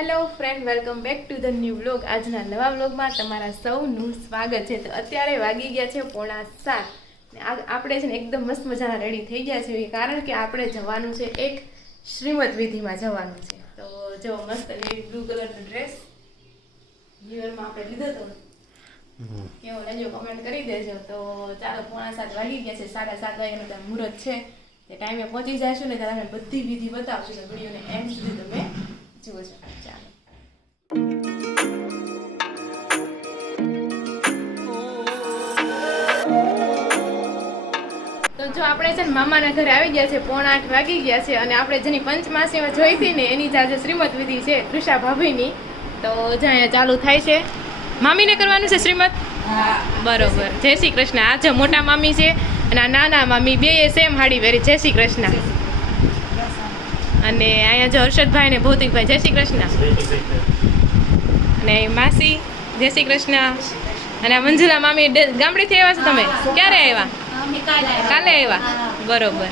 Hello friend, welcome back to the new vlog. આજના નવા વ્લોગમાં તમારા સૌનું સ્વાગત છે. તો અત્યારે વાગી ગયા છે 6:45 ને આપણે છે ને એકદમ મસ્ત મજાના રેડી થઈ ગયા છે, કારણ કે આપણે જવાનું છે એક શ્રીમદ વિધિમાં જવાનું છે. તો જો મસ્ત નેવી બ્લુ કલરનો ડ્રેસ ન્યૂ યરમાં આપણે લીધો હતો, કેવો લેજો કમેન્ટ કરી દેજો. તો ચાલો 6:45 વાગી ગયા છે, 7:30 વાગ્યાનું ત્યાં મુહૂર્ત છે. તે ટાઈમે પહોંચી જઈશું ને ત્યારે અમે બધી વિધિ બતાવશું. તો વિડીયોને એન્ડ સુધી તમે જુઓ છો. ચાલો તો જો આપણે છે ને મામાના ઘરે આવી ગયા છે, 7:45 વાગી ગયા છે. અને આપણે જેની પંચમાસીમાં જોઈ હતી ને એની જ આજે શ્રીમદ વિધિ છે તૃષા ભાભીની. તો જો અહીંયા ચાલુ થાય છે. મામીને કરવાનું છે શ્રીમદ? બરોબર. જય શ્રી કૃષ્ણ. આ જો મોટા મામી છે અને આ નાના મામી, બે સેમ હાડી પહેરી. જય શ્રી કૃષ્ણ. અને અહીંયા જો હર્ષદભાઈ ને ભૌતિકભાઈ, જય શ્રી કૃષ્ણ. અને માસી, જય શ્રી કૃષ્ણ. અને આ મંજુલા મામી ગામડેથી આવ્યા છો તમે? ક્યારે આવ્યા? કાલે આવ્યા. બરોબર.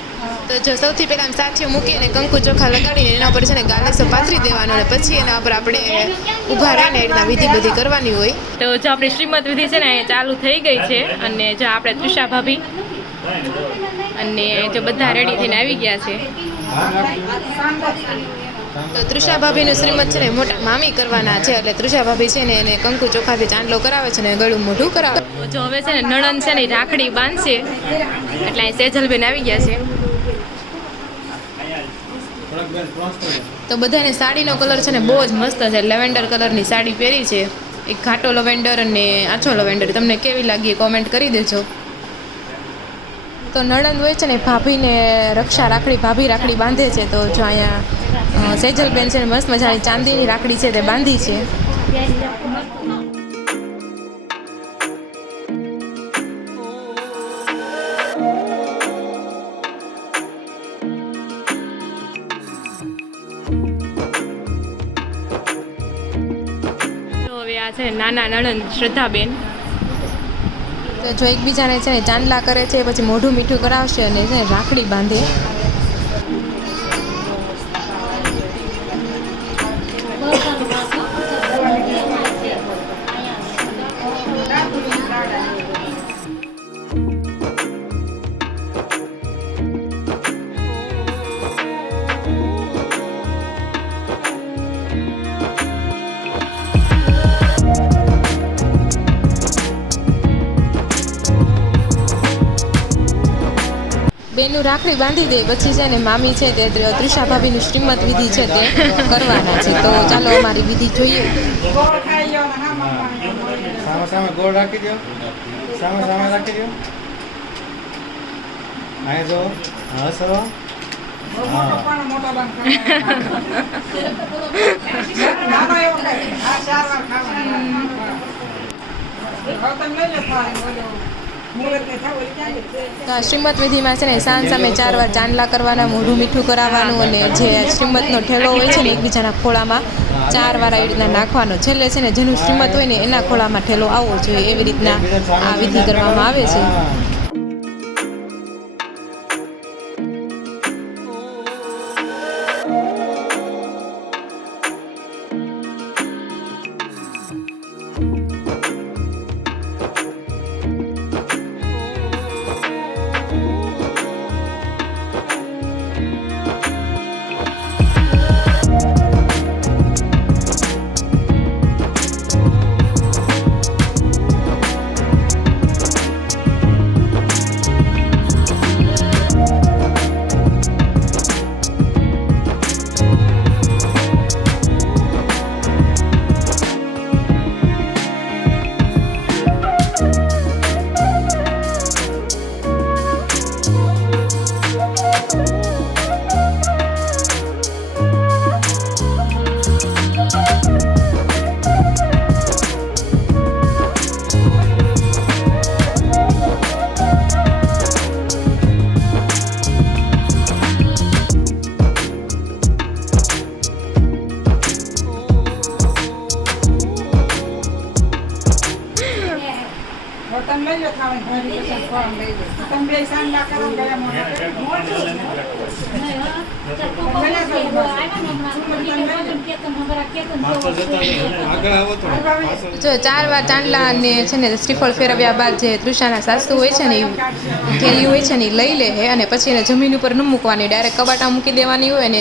તો જો સૌથી પહેલાં સાથીઓ મૂકીને કંકુ ચોખા લગાડીને એના પર છે ને ગાલેસો પાથરી દેવાનો, અને પછી એના પર આપણે ઊભા રહીને એના વિધિ બધી કરવાની હોય. તો જો આપણી શ્રીમદ વિધિ છે ને અહીંયા ચાલુ થઈ ગઈ છે. અને જો આપણે તૃષા ભાભી અને જો બધા રેડી થઈને આવી ગયા છે. તો તૃષા ભાભીનું શ્રીમદ છે ને મોટા મામી કરવાના છે, એટલે તૃષા ભાભી છે ને એને કંકુ ચોખાથી ચાંદલો કરાવે છે ને ગળું મોઢું કરાવે. જો હવે છે ને નણંદ છે ને રાખડી બાંધશે, એટલે અહીં સેજલબેન આવી ગયા છે. તો બધાને સાડીનો કલર છે ને બહુ જ મસ્ત છે, લેવેન્ડર કલરની સાડી પહેરી છે. એક ઘાટો લેવેન્ડર અને આછો લેવેન્ડર. તમને કેવી લાગી કોમેન્ટ કરી દેજો. તો નણંદ હોય છે ને ભાભીને રક્ષા રાખડી, ભાભી રાખડી બાંધે છે. તો જો અહીંયા સેજલબેન છે ને મસ્ત મજાની ચાંદીની રાખડી છે તે બાંધી છે. જો હવે આ છે નાના નણંદ શ્રદ્ધાબેન. તો જો એકબીજાને છે ને ચાંદલા કરે છે, પછી મોઢું મીઠું કરાવશે અને છે ને રાખડી બાંધે. બેનું રાખડી બાંધી દે પછી છે ને મામી છે તે તૃષા ભાભીની શ્રીમદ વિધિ છે તે કરવાના છે. તો ચાલો અમારી વિધિ જોઈએ. સામે ગોળ રાખી દો, સામે રાખી દો. આય જો હસો. તો આ શ્રીમદ વિધિમાં છે ને સાંજ સામે 4 વાર ચાંદલા કરવાના, મોઢું મીઠું કરાવવાનું, અને જે શ્રીમદનો ઠેલો હોય છે ને એકબીજાના ખોળામાં 4 વાર આવી રીતના નાખવાનો. છેલ્લે છે ને જેનું શ્રીમદ હોય ને એના ખોળામાં ઠેલો આવવો જોઈએ, એવી રીતના આ વિધિ કરવામાં આવે છે. લઈ લો ખાવાની ઘરે પછી ફોર્મ લઈ લો તમે બે સાંડા કરો ગયા જો 4 વાર ચાંદલા અને છે ને શ્રીફળ ફેરવ્યા બાદ જે તૃષાના સાસુ હોય છે ને એ થેલી હોય છે ને એ લઈ લે છે અને પછી એને જમીન ઉપર ન મૂકવાની, ડાયરેક્ટ કબાટા મૂકી દેવાની હોય અને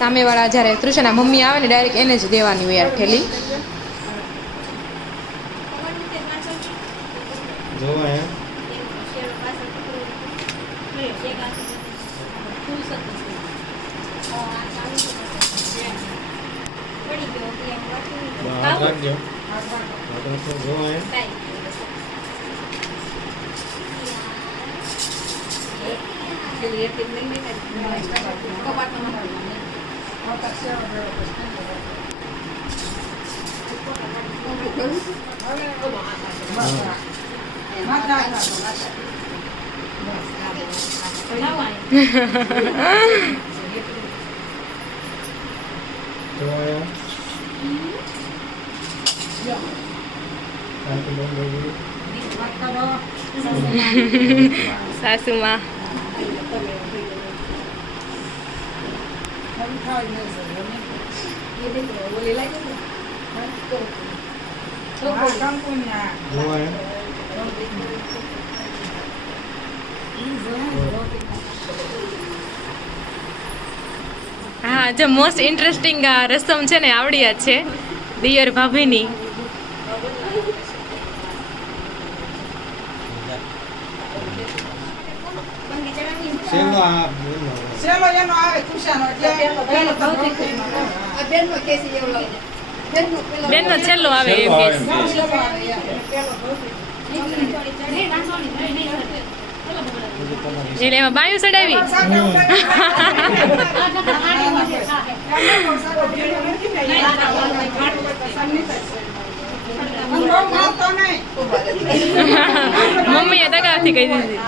સામેવાળા જ્યારે તૃષાના મમ્મી આવે ને ડાયરેક્ટ એને જ દેવાની હોય આ થેલી. સાસુમાં હા, જે મોસ્ટ ઇન્ટરેસ્ટિંગ રસમ છે ને આવડી જ છે દિયર ભાભીની. સેલો એનો આવે તુષાનો બેનનો છેલ્લો આવે એમ કે એટલે એમાં બાયું ચડાવી. મમ્મીએ દગાવથી કહી દીધી.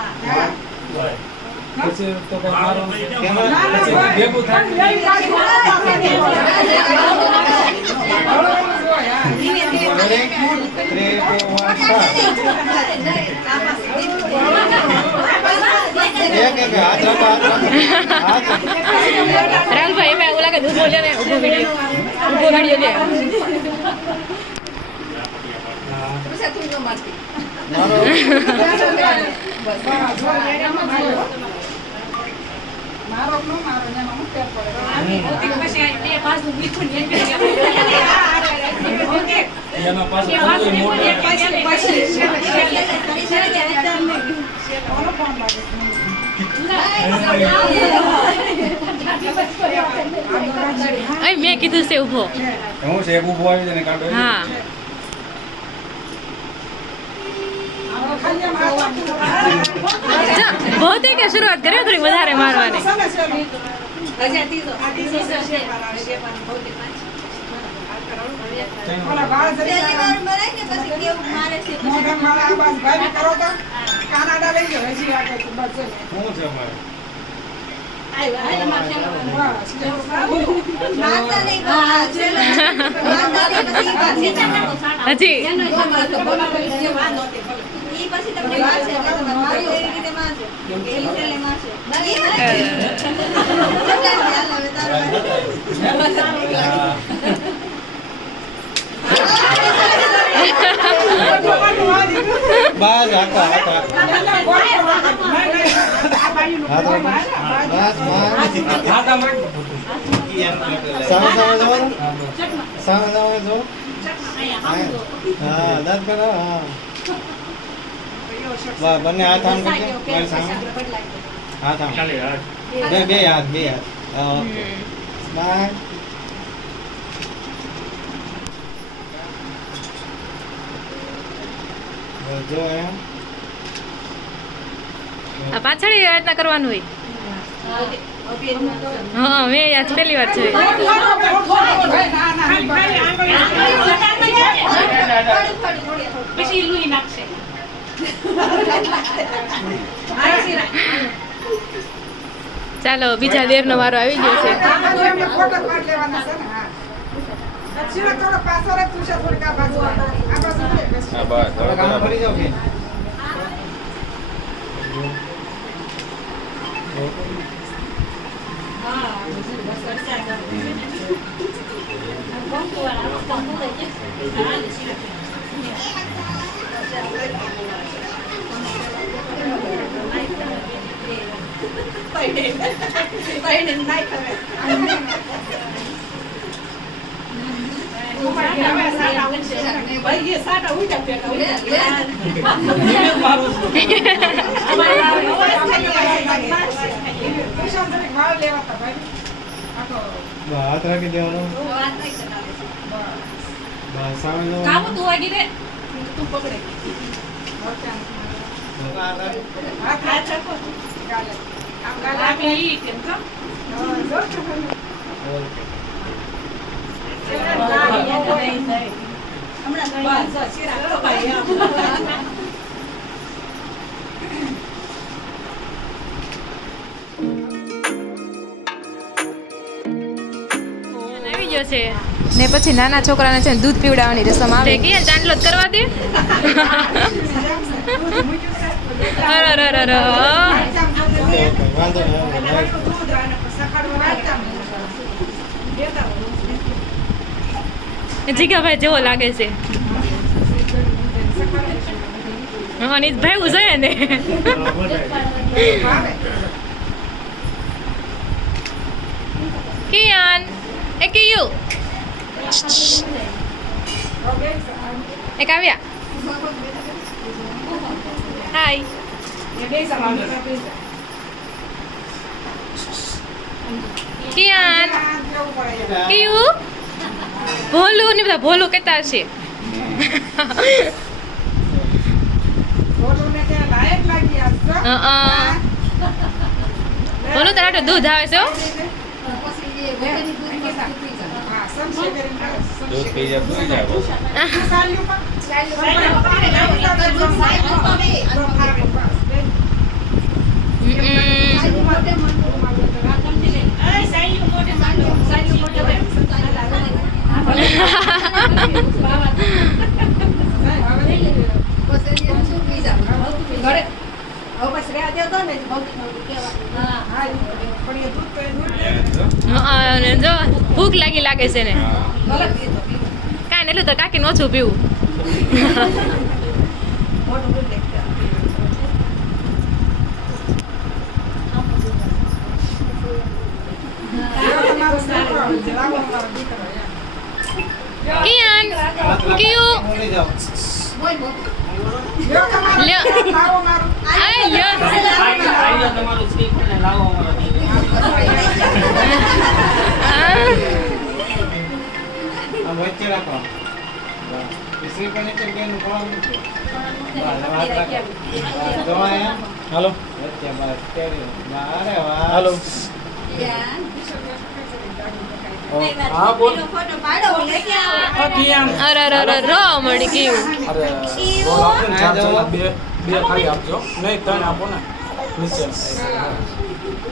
રાહુલભાઈ એમાં એવું લાગે ઉભો લે ને ઉભો વિડીયો લે. મારો નો મારો ને મમ્મી પેર પડે એના પાસે અહીં મેં કીધું છે ઉભો. હું છે ઊભો આવી જાય ને કાઢો. હા ભૌતિક શરૂઆત કરી થોડી વધારે મારવાની. કાનાડા લઈ ગયો હજી આગળ શું છે અમારે હજી બસ આખા આખા બંને હાથ આમ કરજો મારી સામે હાથ આમ બે હાથ ઓકે સ્માઈલ જો એમ આ પાછળ એ રીતના કરવાનું હોય. હા મેં આજ પહેલી વાર જોઈ. ચાલો બીજા દેરનો વારો આવી ગયો છે. હા બસ ફરી જાવ કે હાથ રાખી દેવાનો બસ સામે જોવાનું. આવી ગયો છે ને પછી નાના છોકરાને છે ને દૂધ પીવડાવવાની રસમ આવે. તે કે ચાંદલો જ કરવા દે અરે અરે અરે વાંધો નહીં. જીગાભાઈ જેવો લાગે છે હા ની ભાઈ જોઈએ ને કિયાન એ કિયુ એ કાવ્યા હાય કિયાન કિયુ ભોલું ને બધા ભોલું કહેતા હશે ભોલું તારા દૂધ આવે છે હો. દૂધ પી જાય જો ભૂખ લાગે છે ને કાંઈ એટલું તો કાકીને ઓછું પીવું કિયાન કિયુ બોલી જાઓ. લ્યો આય લ્યો આ વચ્ચે રાખો. શ્રી પણ નીચે બેનું કોણ નથી. બસ, હાથ રાખો. બસ, જો અહીંયા. હાલો વચ્ચે બસ કેરી. અરે વાહ. હાલો હા બોલ અરે અરે અરે રો મળી ગયું અરે રોલ આપો ને, ચાર ચાર બે ખાલી આપજો નહીં ત્રણ આપો ને નીચે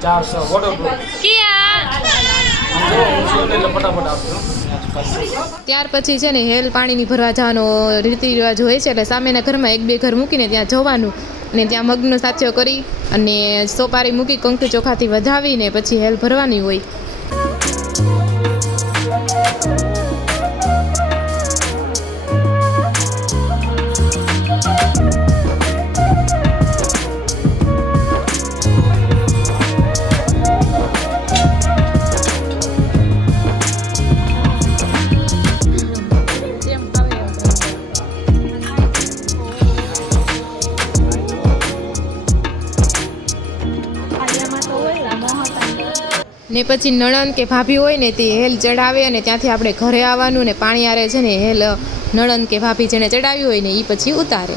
400 વોટરપ્રૂફ કિયાન એટલે ફટાફટ આપજો. ત્યાર પછી છે ને હેલ પાણીની ભરવા જવાનો રીતિ રિવાજ હોય છે. એટલે સામેના ઘરમાં એક બે ઘર મૂકીને ત્યાં જવાનું અને ત્યાં મગનો સાચો કરી અને સોપારી મૂકી કંકુ ચોખાથી વધાવીને પછી હેલ ભરવાની હોય. ને પછી નણંદ કે ભાભી હોય ને તે હેલ ચડાવે અને ત્યાંથી આપણે ઘરે આવવાનું ને પાણી આરે છે ને હેલ નણંદ કે ભાભી જેને ચડાવી હોય ને એ પછી ઉતારે.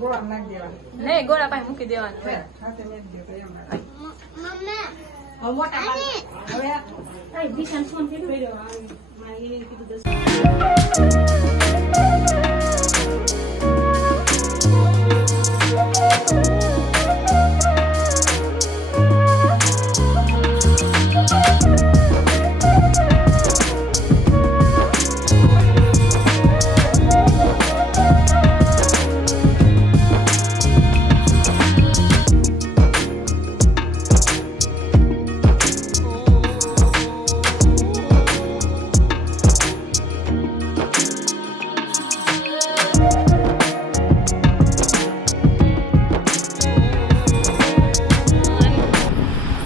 ગોળા નાખી દેવાના. નહીં ગોળા પાસે મૂકી દેવાનું છે, હાથે મેલી દે તો એમ લાગે. હવે મોટા બાલ. હવે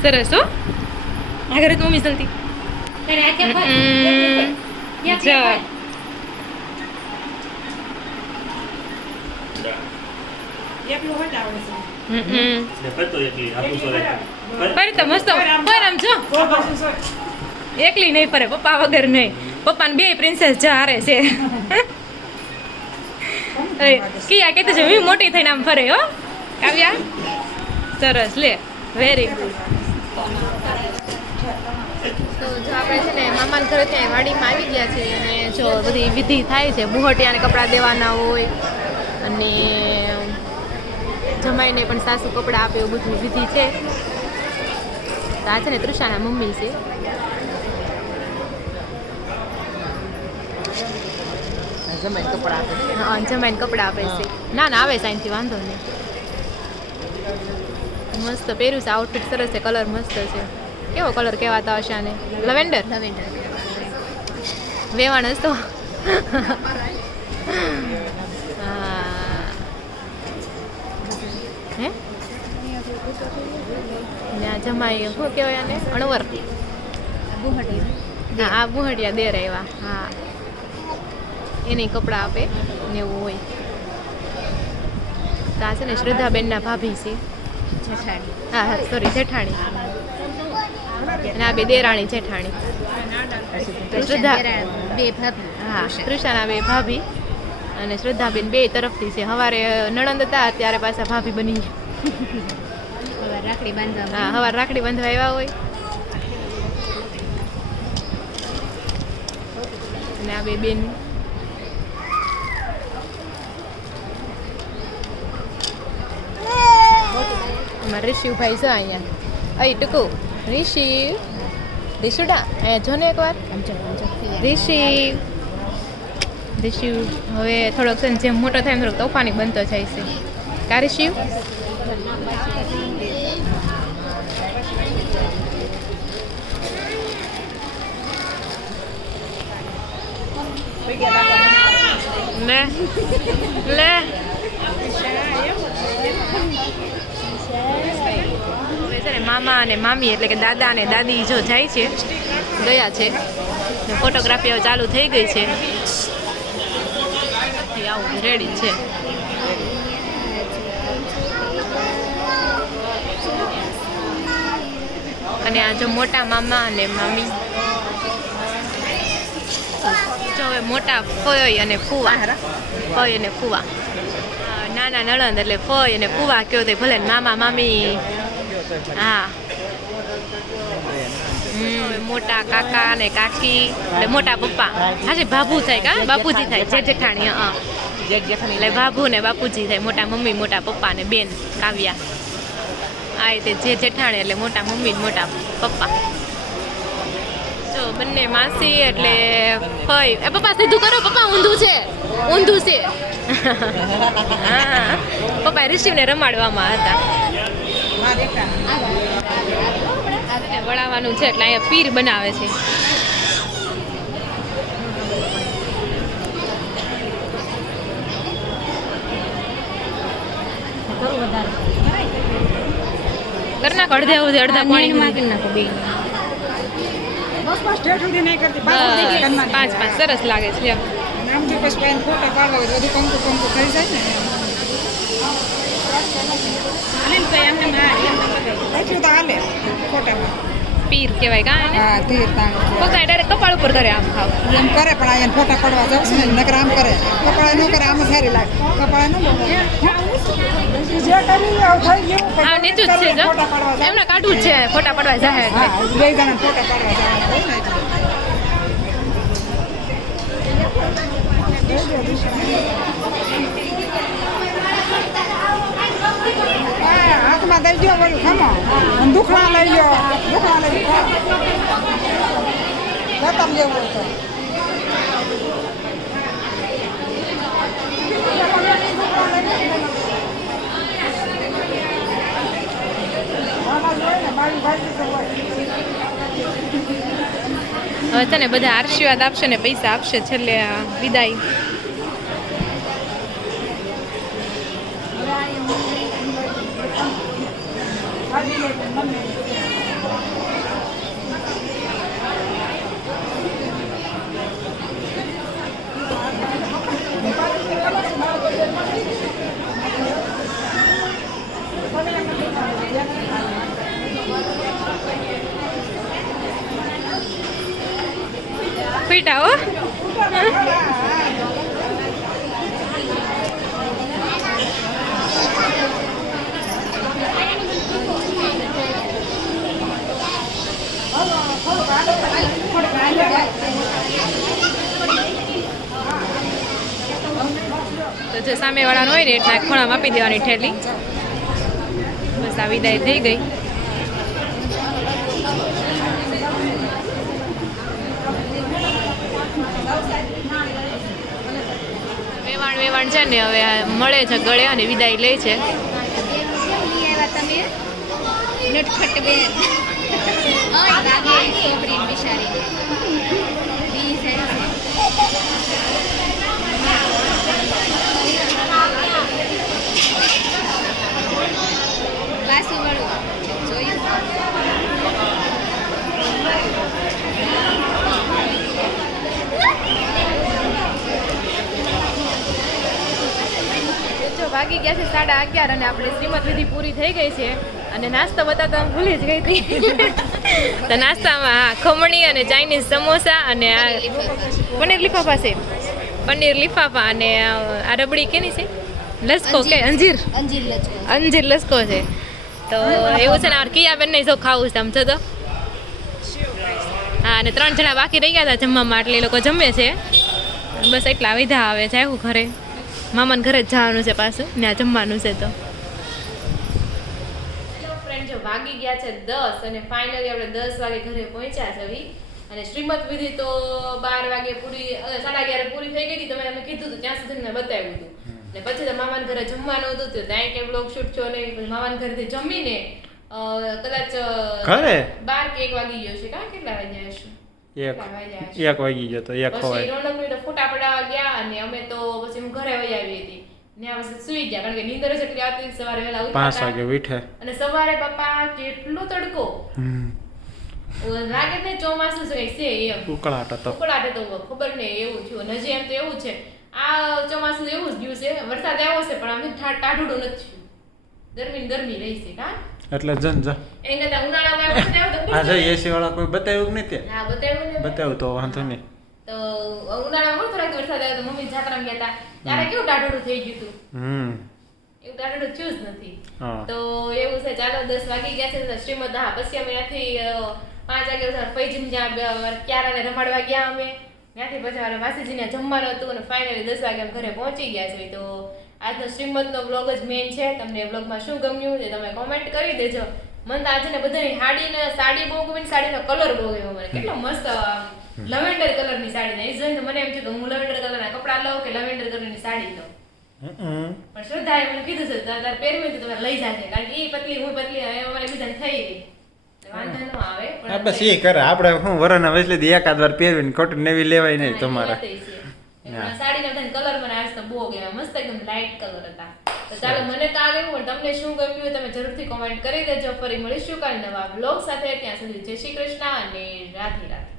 સરસ હો આગળ તો મમ્મી જલ્દી જો એકલું હોય ને આવડે છે. ફરી તો મસ્ત પર આમ જો એકલી નહીં ફરે પપ્પા વગર નહીં પપ્પાને બે પ્રિન્સેસ હારે છે કિયા કે છે હું મોટી થઈને આમ ફરે હો કાવ્યા સરસ લે વેરી ગુડ તો જો આપણે છે ને મામાના ઘરે ત્યાં વાડીમાં આવી ગયા છે અને જો બધી વિધિ થાય છે બુહટિયાને કપડાં દેવાના હોય અને જમાઈને પણ સાસુ કપડાં આપે એવું બધું વિધિ છે તો આ છે ને તૃષાના મમ્મી છે હા જમાઈને કપડાં આપે છે ના ના આવે સાઈનથી વાંધો નહીં મસ્ત પહેર્યું છે આઉટફિટ સરસ છે કલર મસ્ત છે કેવો કલર કહેવાતા હશે આને લવેન્ડર વેવાણ હશે તો હે ને આ જમાઈ શું કહેવાય આને અણવર હા આ બુહટિયા દેર આવ્યા હા એને કપડાં આપે ને એવું હોય તો આ છે ને શ્રદ્ધાબેનના ભાભી છે હા હા સોરી જેઠાણી અને આ બે દેરાણી જેઠાણી શ્રદ્ધા બે ભાભી હા તૃષાના બે ભાભી અને શ્રદ્ધાબેન બે તરફથી છે સવારે નણંદ હતા ત્યારે પાછા ભાભી બની ગયા રાખડી બાંધવા હા સવારે રાખડી બાંધવા આવ્યા હોય અને આ બે બેન અમારા ઋષિભાઈ છે અહીંયા અહીં ટૂંકો ઋષિ ઋષુડા અહીંયા જો ને એકવાર ઋષિ હવે થોડોક છે ને જેમ મોટો થાય એમ થોડોક તોફાની બનતો જાય છે કા ઋષિ લે લે હવે છે ને મામા અને મામી એટલે કે દાદા અને દાદી જો જાય છે ગયા છે ને ફોટોગ્રાફી હવે ચાલુ થઈ ગઈ છે આવું રેડી છે અને આ જો મોટા મામા અને મામી જો હવે મોટા ફોય અને ફુવા ફોય અને ફુવા નાના નણંદ એટલે ફોય અને ફુવા કયો તે ભલે ને મામા મામી હા મોટા કાકા અને કાકી એટલે મોટા પપ્પા હા બાપુ થાય કા બાપુજી થાય જે જેઠાણી હા એટલે બાપુ ને બાપુજી થાય મોટા મમ્મી મોટા પપ્પા ને બેન કાવ્યા આ રીતે જે જેઠાણી એટલે મોટા મમ્મી મોટા પપ્પા જો બંને માસી એટલે ફઈ એ પપ્પા સીધું કરો પપ્પા ઊંધું છે હા પપ્પા ઋષિને રમાડવામાં હતા વળાવવાનું છે એટલે અહીંયા પીર બનાવે છે કરી નાખો અડધા પાણી બસ ઠેઠ સુધી નહીં કરતી. પાછું દીકરી કરવાની. પાંચ સરસ લાગે છે એમ. અને આમ જો પછી પાછા ફોટા પાડવા હોય તો બધું કંકુ થઈ જાય ને એમ. હાલે ને તો એમને ના હાલે. રાખ્યું તો હાલે ફોટામાં. પીર કહેવાય કા એને હા તીર તાણ પોતા ડાયરેક્ટ કપાળ ઉપર કરે આમ ખાવ એમ કરે પણ આ એને ફોટા પડવા જાવ છે ને નકર આમ કરે કપડા ન કરે આમ સારી લાગે કપડા ન જે કરી આવ થઈ ગયું આ નીચું જ છે જો ફોટા પડવા જાવ એમને કાઢવું જ છે ફોટા પડવા જાહે એટલે હા બે જણા ફોટા પડવા જાવ હાથમાં દઈ ગયો બોલું ખમો દુખડા લઈ ગયો દુખડા લઈ ગયો ખતમ જેવું હતો હવે તને બધા આશીર્વાદ આપશે ને પૈસા આપશે છેલ્લે આ વિદાય પીટા હો તો જે સામેવાળાનો હોય ને એટલા ખૂણામાં આપી દેવાની ઠેલી બસ આ વિદાય થઈ ગઈ વેવાણ છે ને હવે મળે છે ગળે અને વિદાય લે છે નટખટ બેન છોકરી બિચારી પાછું વળું જોયું જો વાગી ગયા છે 11:30 અને આપણે શ્રીમદ વિધિ પૂરી થઈ ગઈ છે અને નાસ્તો બતાવતા હું ભૂલી જ ગઈ હતી તો નાસ્તામાં હા ખમણી અને ચાઇનીઝ સમોસા અને આ પનીર લીફાફા છે પનીર લીફાફા અને આ રબડી કેની છે લસકો કે અંજીર અંજીર લસકો છે તો એવું છે ને આ કિયાબેન ને જો ખાવું છે આમ તો હા અને 3 જણા બાકી રહી ગયા હતા જમવામાં એટલે એ લોકો જમે છે બસ એટલા વિધા આવે છે આવું ઘરે મામાને ઘરે જ જવાનું છે પાછું ત્યાં જમવાનું છે તો ફ્રેન્ડ જો વાગી ગયા છે 10 અને ફાઇનલી આપણે 10 વાગે ઘરે પહોંચ્યા છે અને શ્રીમદ વિધિ તો 12 વાગે પૂરી 11:30 પૂરી થઈ ગઈ હતી તમે અમે કીધું હતું ત્યાં સુધી મેં બતાવ્યું હતું ને પછી તો મામાને ઘરે જમવાનું હતું તો ત્યાં કે બ્લોગ શૂટ છો ને મામાને ઘરેથી જમીને કદાચ ઘરે 12 કે 1 વાગી ગયો છે કા કેટલા વાગ્યા હશે એક વાગી ગયો તો એક પછી ખવાય રોનકની તો ફોટા પડાવવા ગયા અને અમે તો પછી હું ઘરે વહી આવી હતી ત્યાં પછી સુઈ ગયા કારણ કે નીંદર જ એટલી આવતી સવારે વહેલા 5 ઉઠ્યા વાગે ઉઠે અને સવારે બાપા કેટલો તડકો લાગે ને ચોમાસું છે છે એમ ઉકળાટ હતો ઉકળાટ તો ખબર નહીં એવું થયું અને હજી એમ તો એવું છે આ ચોમાસું એવું જ ગયું છે વરસાદ આવ્યો છે પણ આમ ટાઢુડું નથી થયું ગરમી રહી છે કા એટલે જન જા એના કરતા ઉનાળામાં વરસાદ આવ્યો તો આ જો એસી વાળા કોઈ બતાવ્યું કે નથી હા બતાવ્યું ને બતાવ્યું તો વાંધો નહીં તો ઉનાળામાં થોડાક વરસાદ આવ્યો તો મમ્મી જાત્રામાં ગયા હતા ત્યારે કેવું ટાઢુડું થઈ ગયું હતું એવું ટાઢુડું થયું જ નથી તો એવું છે ચાલો 10 વાગી ગયા છે તો શ્રીમદ હા પછી અમે ત્યાંથી 5 વાગે ફૈજીને જ્યાં ક્યારાને રમાડવા ગયા અમે ત્યાંથી પછી વાસીજીને જમવાનું હતું અને ફાઇનલી 10 વાગે ઘરે પહોંચી ગયા છે તો આજનો શ્રીમદનો વ્લોગ જ મેઇન છે તમને વ્લોગમાં શું ગમ્યું તે તમે કોમેન્ટ કરી દેજો મને તો આજે ને બધાની સાડી બહુ ગમી સાડીનો કલર બહુ ગમ્યો મને કેટલો મસ્ત લવેન્ડર કલરની સાડી ને એ જોઈને મને એમ થયું કે હું લવેન્ડર કલરના કપડા લઉં કે લવેન્ડર કલરની સાડી લઉં પણ શ્રદ્ધાએ મને કીધું છે તારે પહેરવી તો તમે લઈ જાજે કારણ કે એ પતલી હું પતલી અમારે બીજાને થઈ ગઈ વાંધો ન આવે હા બસ એ કરે આપણે હું વરના વસલી એકાદ વાર પહેરવીને ખોટું નવી લેવાય નહીં તમારે સાડીનો કલર મને આજ તો બહુ ગમ્યો મસ્ત એકદમ લાઇટ કલર હતા તો ચાલો મને તો આ ગમ્યું પણ તમને શું ગમ્યું તમે જરૂરથી કોમેન્ટ કરી દેજો ફરી મળીશું કાલે નવા બ્લોગ સાથે ત્યાં સુધી જય શ્રી કૃષ્ણ અને રાધે રાધે